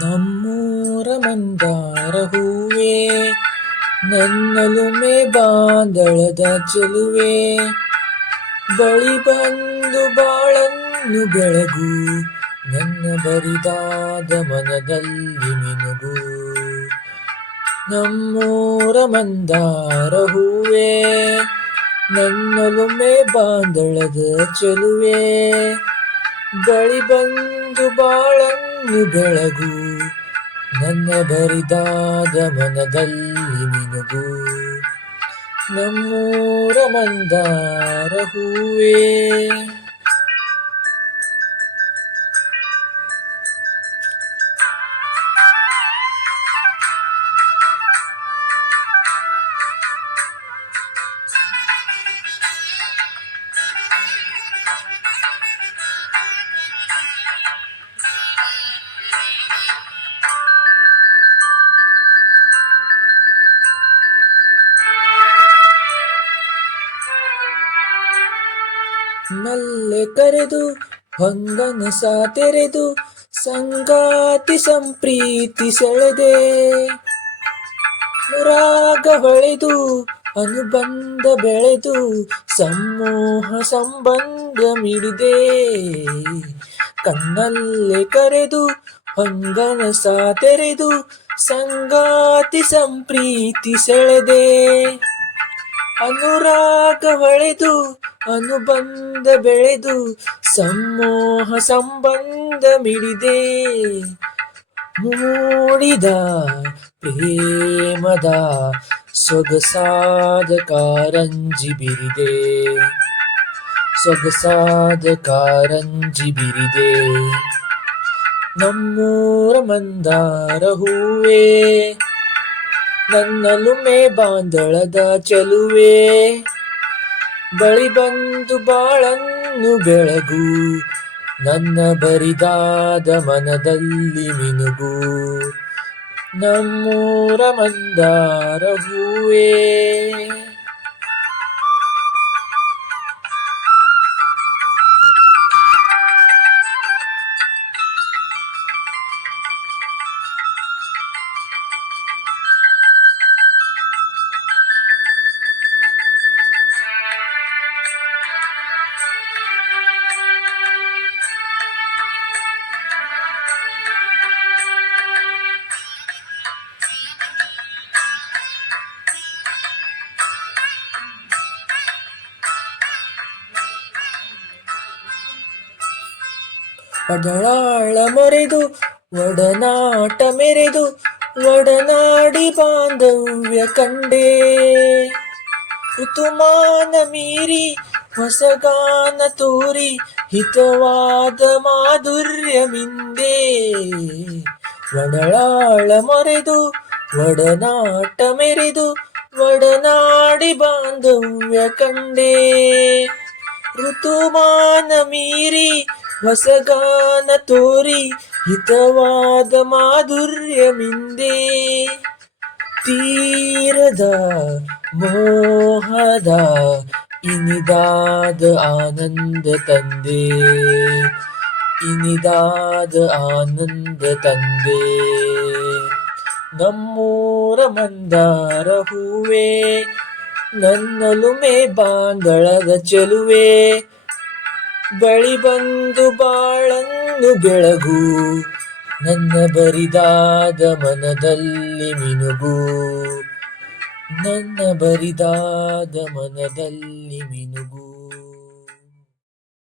ನಮ್ಮೂರ ಮಂದಾರ ಹೂವೇ, ನನ್ನಲುಮೆ ಬಾಂದಳದ ಚೆಲುವೆ, ಬಳಿ ಬಂದು ಬಾಳನ್ನು ಬೆಳಗು, ನನ್ನ ಬರಿದಾದ ಮನದಲ್ಲಿ ಮಿನುಗು. ನಮ್ಮೂರ ಮಂದಾರ ಹೂವೇ, ನನ್ನಲುಮೆ ಬಾಂದಳದ ಚೆಲುವೆ, ಬಳಿ ಬಂದು ಬಾಳನ್ನು ಬೆಳಗು, ನನ್ನ ಬರಿದಾದ ಮನದಲ್ಲಿ ಮಿನುಗು. ನಮ್ಮೂರ ಮಂದಾರ ಹೂವೇ. ನಲ್ಲೆ ಕರೆದು ಹೊಂಗನಸ ತೆರೆದು, ಸಂಗಾತಿ ಸಂಪ್ರೀತಿ ಸೆಳೆದೆ, ರಾಗ ಹೊಳೆದು ಅನುಬಂಧ ಬೆಳೆದು, ಸಮೂಹ ಸಂಬಂಧ ಮಿಡಿದೆ. ಕಣ್ಣಲ್ಲೇ ಕರೆದು ಹೊಂಗನಸ ತೆರೆದು, ಸಂಗಾತಿ ಸಂಪ್ರೀತಿ ಸೆಳೆದೆ, ಅನುರಾಗ ಹೊಳೆದು ಅನುಬಂಧ ಬೆಳೆದು, ಸಮೂಹ ಸಂಬಂಧ ಮಿಡಿದೆ. ಮೂಡಿದ ಪ್ರೇಮದ ಸೊಗಸಾದ ಕಾರಂಜಿ ಬಿರಿದೆ, ಸೊಗಸಾದ ಕಾರಂಜಿ ಬಿರಿದೆ. ನಮ್ಮೂರ ಮಂದಾರ ಹೂವೇ, ನನ್ನಲುಮೆ ಬಾಂದಳದ ಚೆಲುವೆ, ಬಳಿ ಬಂದು ಬಾಳನ್ನು ಬೆಳಗು, ನನ್ನ ಬರಿದಾದ ಮನದಲ್ಲಿ ಮಿನುಗು. ನಮ್ಮೂರ ಮಂದಾರ ಹೂವೇ. ಒಡಲಾಳ ಮೊರೆದು ಒಡನಾಟ ಮೆರೆದು, ಒಡನಾಡಿ ಬಾಂಧವ್ಯ ಕಂಡೆ, ಋತುಮಾನ ಮೀರಿ ಹೊಸಗಾನ ತೋರಿ, ಹಿತವಾದ ಮಾಧುರ್ಯ ಮಿಂದೆ. ಒಡಲಾಳ ಮೊರೆದು ಒಡನಾಟ ಮೆರೆದು, ಒಡನಾಡಿ ಬಾಂಧವ್ಯ ಕಂಡೆ, ಋತುಮಾನ ಮೀರಿ ಹೊಸಗಾನ ತೋರಿ, ಹಿತವಾದ ಮಾಧುರ್ಯ ಮಿಂದೆ. ತೀರದ ಮೋಹದ ಇನಿದಾದ ಆನಂದ ತಂದೆ, ಇನಿದಾದ ಆನಂದ ತಂದೆ. ನಮ್ಮೂರ ಮಂದಾರ ಹೂವೇ, ನನ್ನಲುಮೆ ಬಾಂದಳದ ಚೆಲುವೆ, ಬಳಿ ಬಂದು ಬಾಳನ್ನು ಬೆಳಗು, ನನ್ನ ಬರಿದಾದ ಮನದಲ್ಲಿ ಮಿನುಗು, ನನ್ನ ಬರಿದಾದ ಮನದಲ್ಲಿ ಮಿನುಗು.